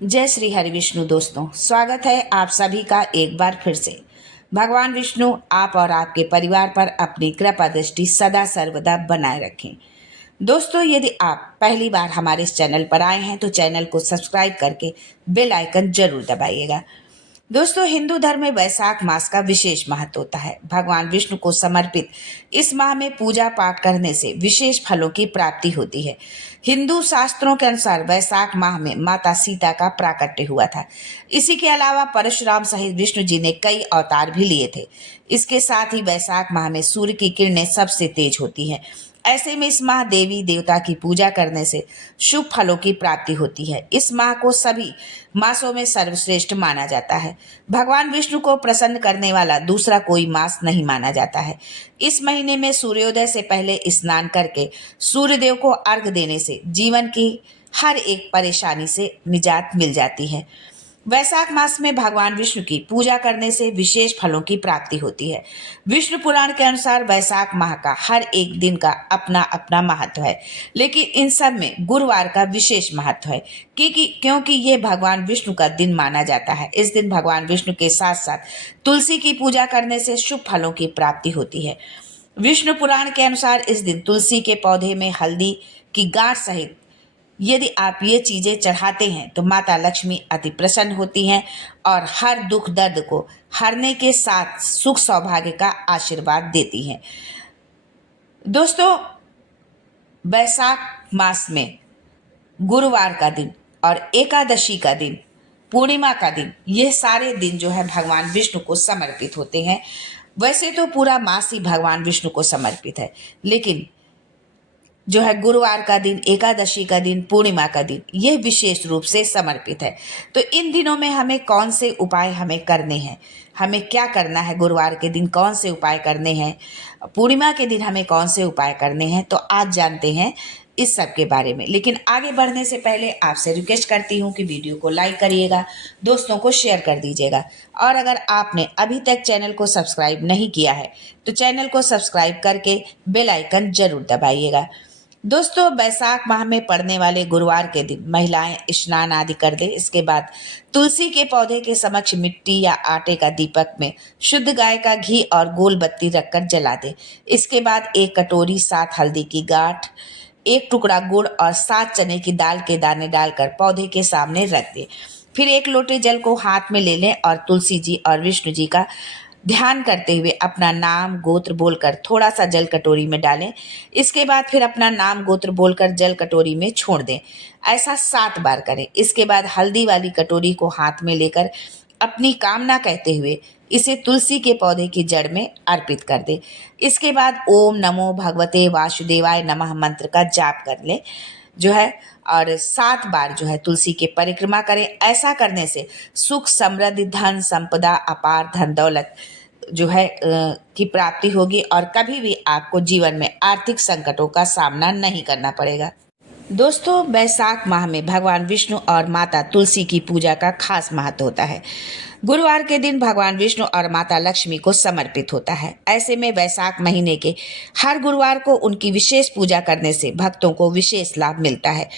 जय श्री हरि विष्णु। दोस्तों, स्वागत है आप सभी का एक बार फिर से। भगवान विष्णु आप और आपके परिवार पर अपनी कृपा दृष्टि सदा सर्वदा बनाए रखें। दोस्तों, यदि आप पहली बार हमारे इस चैनल पर आए हैं तो चैनल को सब्सक्राइब करके बेल आइकन जरूर दबाइएगा। दोस्तों, हिंदू धर्म में वैशाख मास का विशेष महत्व होता है। भगवान विष्णु को समर्पित इस माह में पूजा पाठ करने से विशेष फलों की प्राप्ति होती है। हिंदू शास्त्रों के अनुसार वैशाख माह में माता सीता का प्राकट्य हुआ था। इसी के अलावा परशुराम सहित विष्णु जी ने कई अवतार भी लिए थे। इसके साथ ही वैशाख माह में सूर्य की किरणें सबसे तेज होती हैं। ऐसे में इस माह देवी देवता की पूजा करने से शुभ फलों की प्राप्ति होती है। इस माह को सभी मासों में सर्वश्रेष्ठ माना जाता है। भगवान विष्णु को प्रसन्न करने वाला दूसरा कोई मास नहीं माना जाता है। इस महीने में सूर्योदय से पहले स्नान करके सूर्यदेव को अर्घ देने से जीवन की हर एक परेशानी से निजात मिल जाती है। वैशाख मास में भगवान विष्णु की पूजा करने से विशेष फलों की प्राप्ति होती है। विष्णु पुराण के अनुसार वैशाख माह का हर एक दिन का अपना अपना महत्व है, लेकिन इन सब में गुरुवार का विशेष महत्व है क्योंकि ये भगवान विष्णु का दिन माना जाता है। इस दिन भगवान विष्णु के साथ साथ तुलसी की पूजा करने से शुभ फलों की प्राप्ति होती है। विष्णु पुराण के अनुसार इस दिन तुलसी के पौधे में हल्दी की गांठ सहित यदि आप ये चीजें चढ़ाते हैं तो माता लक्ष्मी अति प्रसन्न होती हैं और हर दुख दर्द को हरने के साथ सुख सौभाग्य का आशीर्वाद देती हैं। दोस्तों, वैशाख मास में गुरुवार का दिन और एकादशी का दिन, पूर्णिमा का दिन, ये सारे दिन जो है भगवान विष्णु को समर्पित होते हैं। वैसे तो पूरा मास ही भगवान विष्णु को समर्पित है, लेकिन जो है गुरुवार का दिन, एकादशी का दिन, पूर्णिमा का दिन, ये विशेष रूप से समर्पित है। तो इन दिनों में हमें कौन से उपाय हमें करने हैं, हमें क्या करना है, गुरुवार के दिन कौन से उपाय करने हैं, पूर्णिमा के दिन हमें कौन से उपाय करने हैं, तो आज जानते हैं इस सब के बारे में। लेकिन आगे बढ़ने से पहले आपसे रिक्वेस्ट करती हूँ कि वीडियो को लाइक करिएगा, दोस्तों को शेयर कर दीजिएगा, और अगर आपने अभी तक चैनल को सब्सक्राइब नहीं किया है तो चैनल को सब्सक्राइब करके बेल आइकन जरूर दबाइएगा। दोस्तों, वैशाख माह में पड़ने वाले गुरुवार के दिन महिलाएं स्नान आदि कर दे। इसके बाद तुलसी के पौधे के समक्ष मिट्टी या आटे का दीपक में शुद्ध गाय का घी और गोल बत्ती रखकर जला दे। इसके बाद एक कटोरी 7 हल्दी की गांठ, एक टुकड़ा गुड़ और 7 चने की दाल के दाने डालकर पौधे के सामने रख दे। फिर एक लोटे जल को हाथ में ले लें और तुलसी जी और विष्णु जी का ध्यान करते हुए अपना नाम गोत्र बोलकर थोड़ा सा जल कटोरी में डालें। इसके बाद फिर अपना नाम गोत्र बोलकर जल कटोरी में छोड़ दें। ऐसा 7 बार करें। इसके बाद हल्दी वाली कटोरी को हाथ में लेकर अपनी कामना कहते हुए इसे तुलसी के पौधे की जड़ में अर्पित कर दें। इसके बाद ओम नमो भगवते वासुदेवाय नमः मंत्र का जाप कर लें जो है, और 7 बार जो है तुलसी की परिक्रमा करें। ऐसा करने से सुख, समृद्धि, धन संपदा, अपार धन दौलत जो है की प्राप्ति होगी और कभी भी आपको जीवन में आर्थिक संकटों का सामना नहीं करना पड़ेगा। दोस्तों, वैशाख माह में भगवान विष्णु और माता तुलसी की पूजा का खास महत्व होता है। गुरुवार के दिन भगवान विष्णु और माता लक्ष्मी को समर्पित होता है। ऐसे में वैशाख महीने के हर गुरुवार को उनकी विशेष पूजा करने से भक्तों को विशेष लाभ मिलता है।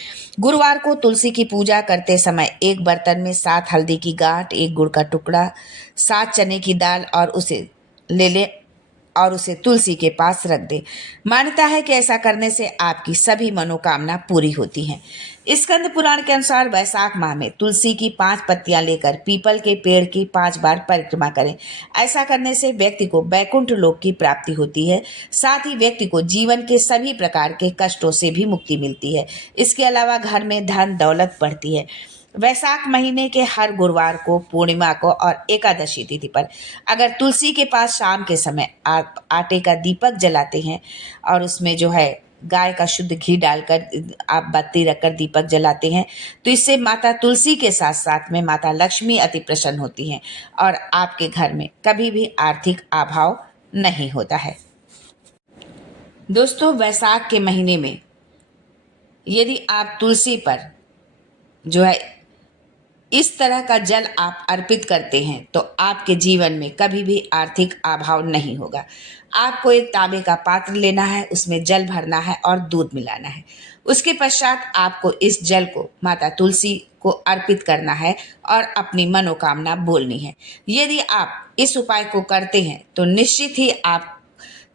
गुरुवार को तुलसी की पूजा करते समय एक बर्तन में 7 हल्दी की गांठ, एक गुड़ का टुकड़ा, 7 चने की दाल और उसे ले लें और उसे तुलसी के पास रख दे। मान्यता है कि ऐसा करने से आपकी सभी मनोकामना पूरी होती हैं। स्कंद पुराण के अनुसार वैशाख माह में तुलसी की 5 पत्तियां लेकर पीपल के पेड़ की 5 बार परिक्रमा करें। ऐसा करने से व्यक्ति को वैकुंठ लोक की प्राप्ति होती है। साथ ही व्यक्ति को जीवन के सभी प्रकार के कष्टों से भी मुक्ति मिलती है। इसके अलावा घर में धन दौलत बढ़ती है। वैशाख महीने के हर गुरुवार को, पूर्णिमा को और एकादशी तिथि पर अगर तुलसी के पास शाम के समय आप आटे का दीपक जलाते हैं और उसमें जो है गाय का शुद्ध घी डालकर आप बत्ती रखकर दीपक जलाते हैं तो इससे माता तुलसी के साथ साथ में माता लक्ष्मी अति प्रसन्न होती हैं और आपके घर में कभी भी आर्थिक अभाव नहीं होता है। दोस्तों, वैशाख के महीने में यदि आप तुलसी पर जो है इस तरह का जल आप अर्पित करते हैं तो आपके जीवन में कभी भी आर्थिक अभाव नहीं होगा। आपको एक तांबे का पात्र लेना है, उसमें जल भरना है और दूध मिलाना है। उसके पश्चात आपको इस जल को माता तुलसी को अर्पित करना है और अपनी मनोकामना बोलनी है। यदि आप इस उपाय को करते हैं तो निश्चित ही आप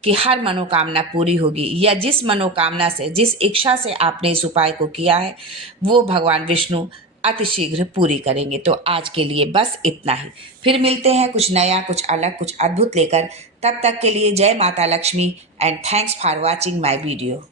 कि हर मनोकामना पूरी होगी, या जिस मनोकामना से, जिस इच्छा से आपने इस उपाय को किया है, वो भगवान विष्णु अतिशीघ्र पूरी करेंगे। तो आज के लिए बस इतना ही। फिर मिलते हैं कुछ नया, कुछ अलग, कुछ अद्भुत लेकर। तब तक के लिए जय माता Lakshmi and thanks for watching my video.